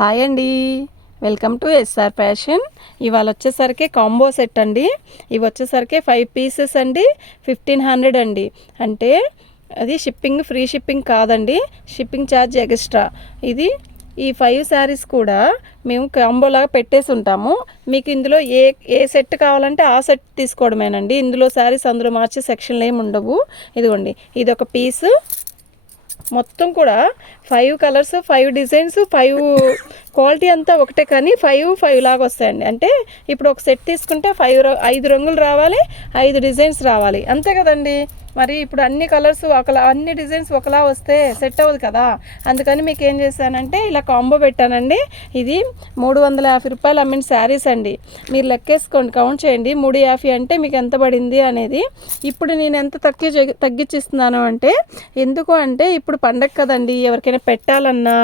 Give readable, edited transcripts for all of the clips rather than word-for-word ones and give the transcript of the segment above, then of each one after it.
Hi అండి, welcome to SR fashion. ఇవాళ వచ్చేసరికి కాంబో సెట్ అండి. ఇవి వచ్చేసరికి 5 పీసెస్ అండి, 1500 అండి. అంటే అది ఫ్రీ షిప్పింగ్ కాదండి, షిప్పింగ్ ఛార్జ్ ఎక్స్ట్రా. ఇది ఈ 5 శారీస్ కూడా మేము కాంబోలాగా పెట్టేసి ఉంటాము. మీకు ఇందులో ఏ సెట్ కావాలంటే ఆ సెట్ తీసుకోవడమేనండి. ఇందులో శారీస్ అందులో మార్చే సెక్షన్లు ఏమి ఉండవు. ఇదిగోండి, ఇది ఒక పీసు. మొత్తం కూడా 5 కలర్స్, 5 డిజైన్స్, 5 క్వాలిటీ అంతా ఒకటే, కానీ 5 లాగా వస్తాయండి. అంటే ఇప్పుడు ఒక సెట్ తీసుకుంటే 5 రంగులు రావాలి, 5 డిజైన్స్ రావాలి, అంతే కదండి. మరి ఇప్పుడు అన్ని కలర్స్ అన్ని డిజైన్స్ ఒకలా వస్తే సెట్ అవ్వదు కదా. అందుకని మీకు ఏం చేశానంటే ఇలా కాంబో పెట్టానండి. ఇది 350 రూపాయలు అమ్మిన శారీస్ అండి. మీరు లెక్కేసుకోండి, కౌంట్ చేయండి. 350 అంటే మీకు ఎంత పడింది అనేది. ఇప్పుడు నేను ఎంత తగ్గించిస్తున్నాను అంటే, ఎందుకు అంటే ఇప్పుడు పండగ కదండి, ఎవరికైనా పెట్టాలన్నా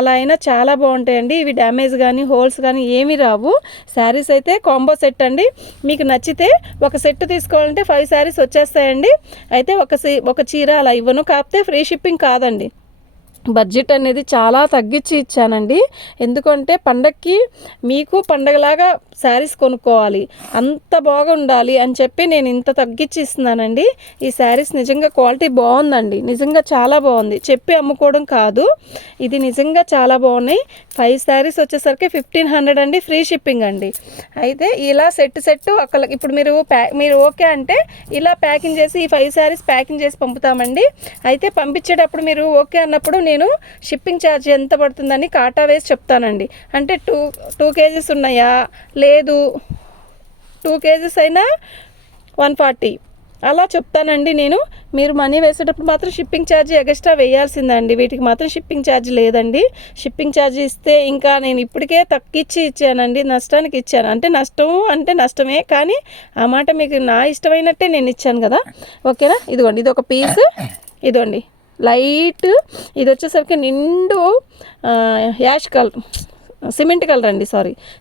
అలా అయినా చాలా బాగుంటాయండి. ఇవి డ్యామేజ్ కానీ హోల్స్ కానీ ఏమీ రావు. శారీస్ అయితే కాంబో సెట్ అండి. మీకు నచ్చితే ఒక సెట్ తీసుకోవాలంటే 5 శారీస్ వచ్చేస్తాయండి. అయితే ఒక చీర అలా ఇవ్వను, కాకపోతే ఫ్రీ షిప్పింగ్ కాదండి. బడ్జెట్ అనేది చాలా తగ్గించి ఇచ్చానండి. ఎందుకంటే పండగకి మీకు పండగలాగా శారీస్ కొనుక్కోవాలి, అంత బాగుండాలి అని చెప్పి నేను ఇంత తగ్గించి ఇస్తున్నానండి. ఈ శారీస్ నిజంగా క్వాలిటీ బాగుందండి, నిజంగా చాలా బాగుంది. చెప్పి అమ్ముకోవడం కాదు, ఇది నిజంగా చాలా బాగున్నాయి. 5 శారీస్ వచ్చేసరికి 1500 అండి, ఫ్రీ షిప్పింగ్ అండి. అయితే ఇలా సెట్ అక్కడ ఇప్పుడు మీరు ఓకే అంటే ఇలా ప్యాకింగ్ చేసి ఈ 5 శారీస్ ప్యాకింగ్ చేసి పంపుతామండి. అయితే పంపించేటప్పుడు మీరు ఓకే అన్నప్పుడు నేను షిప్పింగ్ ఛార్జ్ ఎంత పడుతుందని కాటా వేసి చెప్తానండి. అంటే 2 కేజీస్ ఉన్నాయా, లేదు 2 కేజీస్ అయినా 140 అలా చెప్తానండి నేను. మీరు మనీ వేసేటప్పుడు మాత్రం షిప్పింగ్ ఛార్జ్ ఎక్స్ట్రా వేయాల్సిందండి. వీటికి మాత్రం షిప్పింగ్ ఛార్జ్ లేదండి. షిప్పింగ్ ఛార్జ్ ఇస్తే ఇంకా నేను ఇప్పటికే తగ్గించి ఇచ్చానండి, నష్టానికి ఇచ్చాను. అంటే నష్టమే, కానీ ఆ మాట మీకు నా ఇష్టమైనట్టే నేను ఇచ్చాను కదా, ఓకేనా. ఇదిగోండి, ఇది ఒక పీస్. ఇదిగోండి లైట్, ఇది వచ్చేసరికి నిండు యాష్ కలర్, సిమెంట్ కలర్ అండి,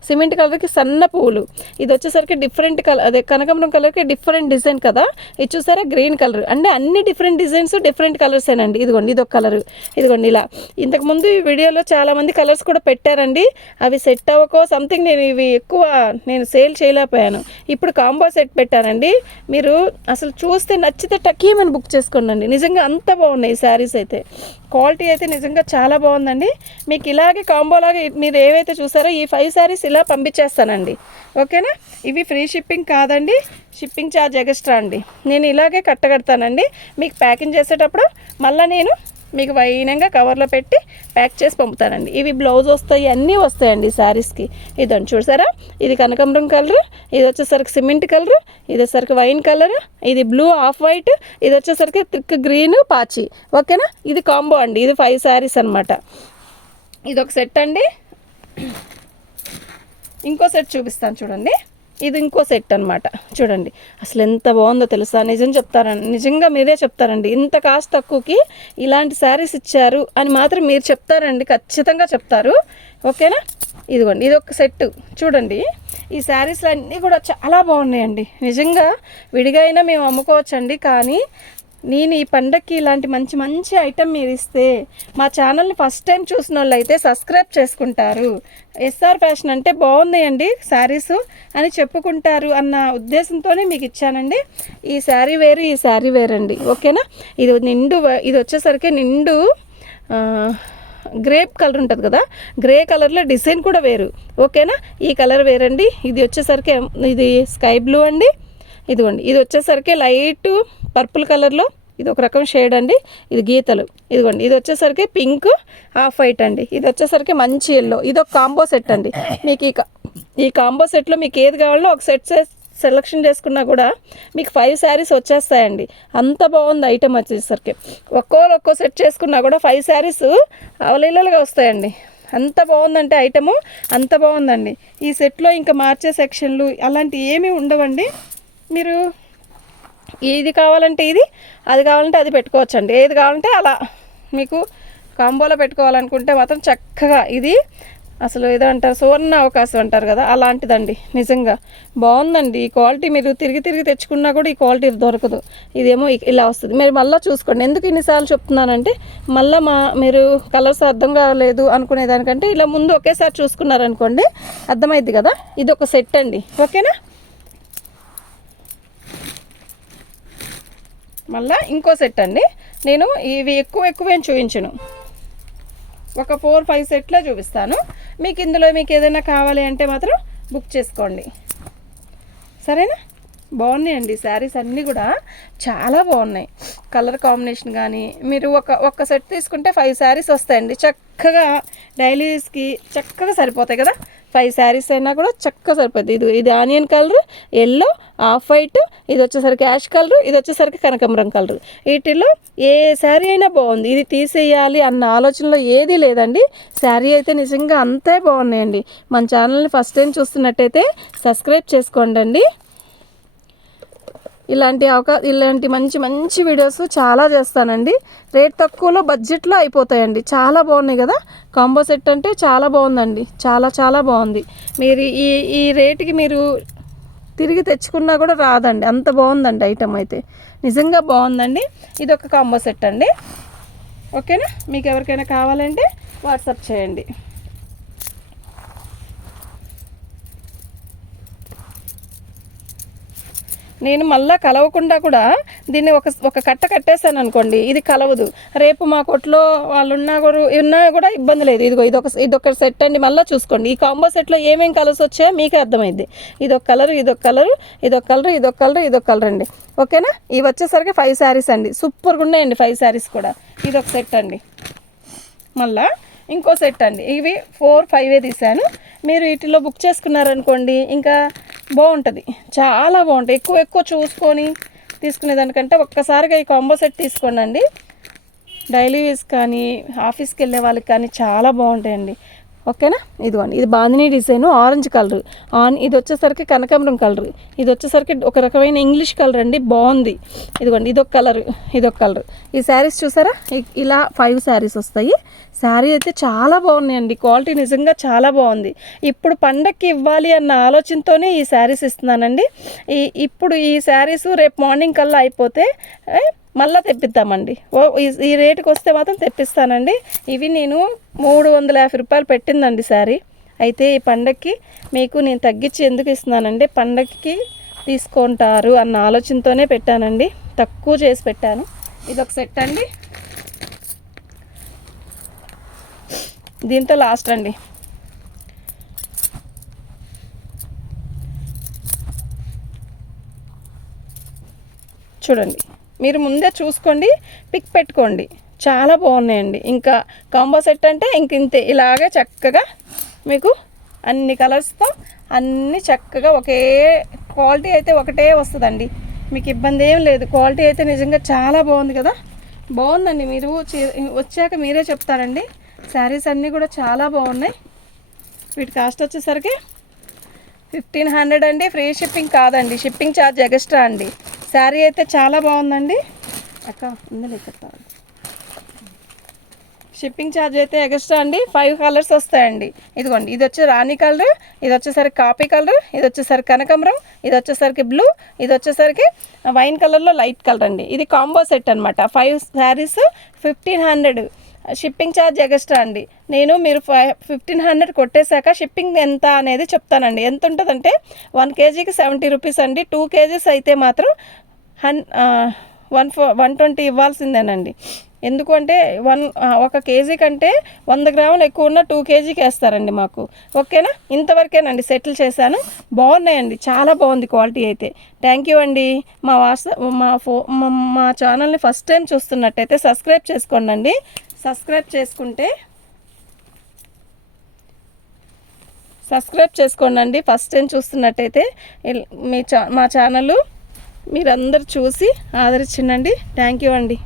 సిమెంట్ కలర్కి సన్న పువ్వులు. ఇది వచ్చేసరికి డిఫరెంట్ కలర్, అదే కనకాంబరం కలర్కి డిఫరెంట్ డిజైన్ కదా. ఇది చూసారా, గ్రీన్ కలర్. అంటే అన్ని డిఫరెంట్ డిజైన్స్, డిఫరెంట్ కలర్సేనండి. ఇదిగోండి, ఇది ఒక కలర్. ఇదిగోండి ఇలా. ఇంతకుముందు ఈ వీడియోలో చాలామంది కలర్స్ కూడా పెట్టారండి, అవి సెట్ అవ్వకో సంథింగ్ ఇవి ఎక్కువ సేల్ చేయలేకపోయాను. ఇప్పుడు కాంబో సెట్ పెట్టానండి. మీరు అసలు చూస్తే నచ్చితే టకీమని బుక్ చేసుకోండి. నిజంగా అంత బాగున్నాయి ఈ శారీస్ అయితే. క్వాలిటీ అయితే నిజంగా చాలా బాగుందండి. మీకు ఇలాగే కాంబోలాగా మీరు ఏవైతే చూసారో ఈ 5 శారీస్ ఇలా పంపించేస్తానండి, ఓకేనా. ఇవి ఫ్రీ షిప్పింగ్ కాదండి, షిప్పింగ్ ఛార్జ్ ఎక్స్ట్రా అండి. నేను ఇలాగే కట్టగడతానండి. మీకు ప్యాకింగ్ చేసేటప్పుడు మళ్ళీ నేను మీకు వైనంగా కవర్లో పెట్టి ప్యాక్ చేసి పంపుతానండి. ఇవి బ్లౌజ్ వస్తాయి, అన్నీ వస్తాయండి శారీస్కి. ఇదండి చూసారా, ఇది కనకాంబరం కలర్, ఇది వచ్చేసరికి సిమెంట్ కలర్, ఇది వచ్చేసరికి వైన్ కలర్, ఇది బ్లూ ఆఫ్ వైట్, ఇది వచ్చేసరికి థిక్ గ్రీన్ పాచి, ఓకేనా. ఇది కాంబో అండి. ఇది 5 శారీస్ అనమాట. ఇది ఒక సెట్ అండి. ఇంకో సెట్ చూపిస్తాను చూడండి. ఇది ఇంకో సెట్ అనమాట. చూడండి అసలు ఎంత బాగుందో తెలుసా. నిజంగా మీరే చెప్తారండి, ఇంత కాస్ట్ తక్కువకి ఇలాంటి శారీస్ ఇచ్చారు అని మాత్రం మీరు చెప్తారండి, ఖచ్చితంగా చెప్తారు, ఓకేనా. ఇదిగోండి, ఇది ఒక సెట్ చూడండి. ఈ శారీస్లు అన్నీ కూడా చాలా బాగున్నాయండి. నిజంగా విడిగా అయినా మేము అమ్ముకోవచ్చండి, కానీ నేను ఈ పండగకి ఇలాంటి మంచి ఐటెం మీరు ఇస్తే మా ఛానల్ని ఫస్ట్ టైం చూసిన వాళ్ళు అయితే సబ్స్క్రైబ్ చేసుకుంటారు. ఎస్ఆర్ ఫ్యాషన్ అంటే బాగున్నాయండి శారీస్ అని చెప్పుకుంటారు అన్న ఉద్దేశంతోనే మీకు ఇచ్చానండి. ఈ శారీ వేరు అండి, ఓకేనా. ఇది వచ్చేసరికి నిండు గ్రేప్ కలర్ ఉంటుంది కదా, గ్రే కలర్లో డిజైన్ కూడా వేరు, ఓకేనా. ఈ కలర్ వేరండి. ఇది వచ్చేసరికి ఇది స్కై బ్లూ అండి. ఇదిగోండి, ఇది వచ్చేసరికి లైట్ పర్పుల్ కలర్లో, ఇది ఒక రకం షేడ్ అండి, ఇది గీతలు. ఇదిగోండి, ఇది వచ్చేసరికి పింక్ ఆఫ్ వైట్ అండి, ఇది వచ్చేసరికి మంచి ఎల్లో. ఇది ఒక కాంబో సెట్ అండి. మీకు ఈ కాంబో సెట్లో మీకు ఏది కావాలో ఒక సెట్ సెలెక్షన్ చేసుకున్నా కూడా మీకు 5 శారీస్ వచ్చేస్తాయండి. అంత బాగుంది ఐటెం వచ్చేసరికి. ఒక్కో సెట్ చేసుకున్నా కూడా 5 శారీస్ అవలీలగా వస్తాయండి. అంత బాగుందంటే ఐటము, అంత బాగుందండి. ఈ సెట్లో ఇంకా మార్చే సెక్షన్లు అలాంటివి ఏమీ ఉండవండి. మీరు ఇది కావాలంటే ఇది, అది కావాలంటే అది పెట్టుకోవచ్చండి. ఏది కావాలంటే అలా మీకు కాంబోలో పెట్టుకోవాలనుకుంటే మాత్రం చక్కగా ఇది అసలు ఏదో అంటారు సువర్ణ అవకాశం అంటారు కదా, అలాంటిదండి. నిజంగా బాగుందండి. ఈ క్వాలిటీ మీరు తిరిగి తిరిగి తెచ్చుకున్నా కూడా ఈ క్వాలిటీ దొరకదు. ఇదేమో ఇలా వస్తుంది. మీరు మళ్ళీ చూసుకోండి. ఎందుకు ఇన్నిసార్లు చెప్తున్నానంటే మళ్ళీ మీరు కలర్స్ అర్థం కాలేదు అనుకునేదానికంటే ఇలా ముందు ఒకేసారి చూసుకున్నారనుకోండి అర్థమైద్ది కదా. ఇది ఒక సెట్ అండి, ఓకేనా. మళ్ళీ ఇంకో సెట్ అండి. నేను ఇవి ఎక్కువేం చూపించను, ఒక 4-5 సెట్లే చూపిస్తాను. మీకు ఇందులో మీకు ఏదైనా కావాలి అంటే మాత్రం బుక్ చేసుకోండి, సరేనా. బాగున్నాయండి శారీస్ అన్నీ కూడా చాలా బాగున్నాయి. కలర్ కాంబినేషన్ కానీ మీరు ఒక్క సెట్ తీసుకుంటే 5 శారీస్ వస్తాయండి. చక్కగా డైలీ యూస్కి చక్కగా సరిపోతాయి కదా. 5 శారీస్ అయినా కూడా చక్కగా సరిపోతుంది. ఇది onion colour, yellow, off white, ఇది వచ్చేసరికి యాష్ కలర్, ఇది వచ్చేసరికి కనకాంబరం కలర్. వీటిలో ఏ శారీ అయినా బాగుంది. ఇది తీసేయాలి అన్న ఆలోచనలో ఏదీ లేదండి. శారీ అయితే నిజంగా అంతే బాగున్నాయండి. మన ఛానల్ని ఫస్ట్ టైం చూస్తున్నట్టయితే సబ్స్క్రైబ్ చేసుకోండి. ఇలాంటి మంచి వీడియోస్ చాలా చేస్తానండి. రేట్ తక్కువలో బడ్జెట్లో అయిపోతాయండి. చాలా బాగున్నాయి కదా. కాంబో సెట్ అంటే చాలా బాగుందండి, చాలా బాగుంది. మీరు ఈ రేటుకి మీరు తిరిగి తెచ్చుకున్నా కూడా రాదండి, అంత బాగుందండి ఐటమ్ అయితే. నిజంగా బాగుందండి. ఇది ఒక కాంబో సెట్ అండి, ఓకేనా. మీకు ఎవరికైనా కావాలంటే వాట్సాప్ చేయండి. నేను మళ్ళీ కలవకుండా కూడా దీన్ని ఒక కట్ట కట్టేసాను అనుకోండి, ఇది కలవదు. రేపు మా కొట్లో వాళ్ళు ఉన్నా కూడా ఇబ్బంది లేదు. ఇదొక సెట్ అండి. మళ్ళీ చూసుకోండి, ఈ కాంబో సెట్లో ఏమేమి కలర్స్ వచ్చాయో మీకే అర్థమైంది. ఇదొక కలర్, ఇదొక కలర్, ఇదొక కలర్, ఇదొక కలర్, ఇదొక కలర్ అండి, ఓకేనా. ఇవి వచ్చేసరికి 5 శారీస్ అండి. సూపర్గా ఉన్నాయండి 5 శారీస్ కూడా. ఇదొక సెట్ అండి. మళ్ళీ ఇంకో సెట్ అండి. ఇవి 4-5 తీసాను. మీరు వీటిలో బుక్ చేసుకున్నారనుకోండి ఇంకా బాగుంటుంది, చాలా బాగుంటాయి. ఎక్కువ చూసుకొని తీసుకునేదానికంటే ఒక్కసారిగా ఈ కాంబో సెట్ తీసుకోండి. డైలీ యూస్ కానీ ఆఫీస్కి వెళ్ళే వాళ్ళకి కానీ చాలా బాగుంటాయండి, ఓకేనా. ఇదిగోండి, ఇది బాందినీ డిజైన్, ఆరెంజ్ కలర్, ఇది వచ్చేసరికి కనకాంబరం కలర్, ఇది వచ్చేసరికి ఒక రకమైన ఇంగ్లీష్ కలర్ అండి, బాగుంది. ఇదిగోండి, ఇదొక కలర్. ఈ శారీస్ చూసారా, ఇలా 5 శారీస్ వస్తాయి. శారీ అయితే చాలా బాగున్నాయండి. క్వాలిటీ నిజంగా చాలా బాగుంది. ఇప్పుడు పండగకి ఇవ్వాలి అన్న ఆలోచనతోనే ఈ శారీస్ ఇస్తున్నానండి. ఇప్పుడు ఈ శారీస్ రేపు మార్నింగ్ కల్లా అయిపోతే మళ్ళీ తెప్పిద్దామండి. ఈ రేటుకి వస్తే మాత్రం తెప్పిస్తానండి. ఇవి నేను 350 రూపాయలు పెట్టిందండి శారీ. అయితే ఈ పండగకి మీకు నేను తగ్గించి ఎందుకు ఇస్తున్నానంటే పండగకి తీసుకుంటారు అన్న ఆలోచనతోనే పెట్టానండి, తక్కువ చేసి పెట్టాను. ఇదొక సెట్ అండి. దీంతో లాస్ట్ అండి. చూడండి, మీరు ముందే చూసుకోండి, పిక్ పెట్టుకోండి, చాలా బాగున్నాయండి. ఇంకా కాంబో సెట్ అంటే ఇంతే, ఇలాగే చక్కగా మీకు అన్ని కలర్స్తో అన్నీ చక్కగా ఒకే క్వాలిటీ అయితే ఒకటే వస్తుందండి. మీకు ఇబ్బంది ఏం లేదు. క్వాలిటీ అయితే నిజంగా చాలా బాగుంది కదా. బాగుందండి, మీరు వచ్చాక మీరే చెప్తారండి. శారీస్ అన్నీ కూడా చాలా బాగున్నాయి. వీటి కాస్ట్ వచ్చేసరికి 1500 అండి. ఫ్రీ షిప్పింగ్ కాదండి, షిప్పింగ్ ఛార్జ్ ఎక్స్ట్రా అండి. శారీ అయితే చాలా బాగుందండి. అక్క ఇందులో చెప్తాను, షిప్పింగ్ ఛార్జ్ అయితే ఎక్స్ట్రా అండి. 5 కలర్స్ వస్తాయండి. ఇదిగోండి, ఇది వచ్చి రాణి కలర్, ఇది వచ్చేసరికి కాపీ కలర్, ఇది వచ్చేసరికి కనకాంబరం, ఇది వచ్చేసరికి బ్లూ, ఇది వచ్చేసరికి వైన్ కలర్లో లైట్ కలర్ అండి. ఇది కాంబో సెట్ అనమాట. 5 శారీస్ 1500. షిప్పింగ్ ఛార్జ్ ఎక్స్ట్రా అండి. మీరు 1500 కొట్టేశాక షిప్పింగ్ ఎంత అనేది చెప్తానండి. ఎంత ఉంటుందంటే 1 kgకి 70 రూపీస్ అండి. 2 kgs అయితే మాత్రం 120 ఇవ్వాల్సిందేనండి. ఎందుకంటే 1 kg కంటే 100 గ్రాములు ఎక్కువ ఉన్న 2 kgకి వేస్తారండి మాకు, ఓకేనా. ఇంతవరకేనండి సెటిల్ చేశాను. బాగున్నాయండి, చాలా బాగుంది క్వాలిటీ అయితే. థ్యాంక్ యూ అండి. మా ఛానల్ని ఫస్ట్ టైం చూస్తున్నట్టయితే సబ్స్క్రైబ్ చేసుకోండి. సబ్స్క్రైబ్ చేసుకోండి. ఫస్ట్ టైం చూస్తున్నట్టయితే మా ఛానల్ మీరందరూ చూసి ఆదరించండి. థ్యాంక్ యూ అండి.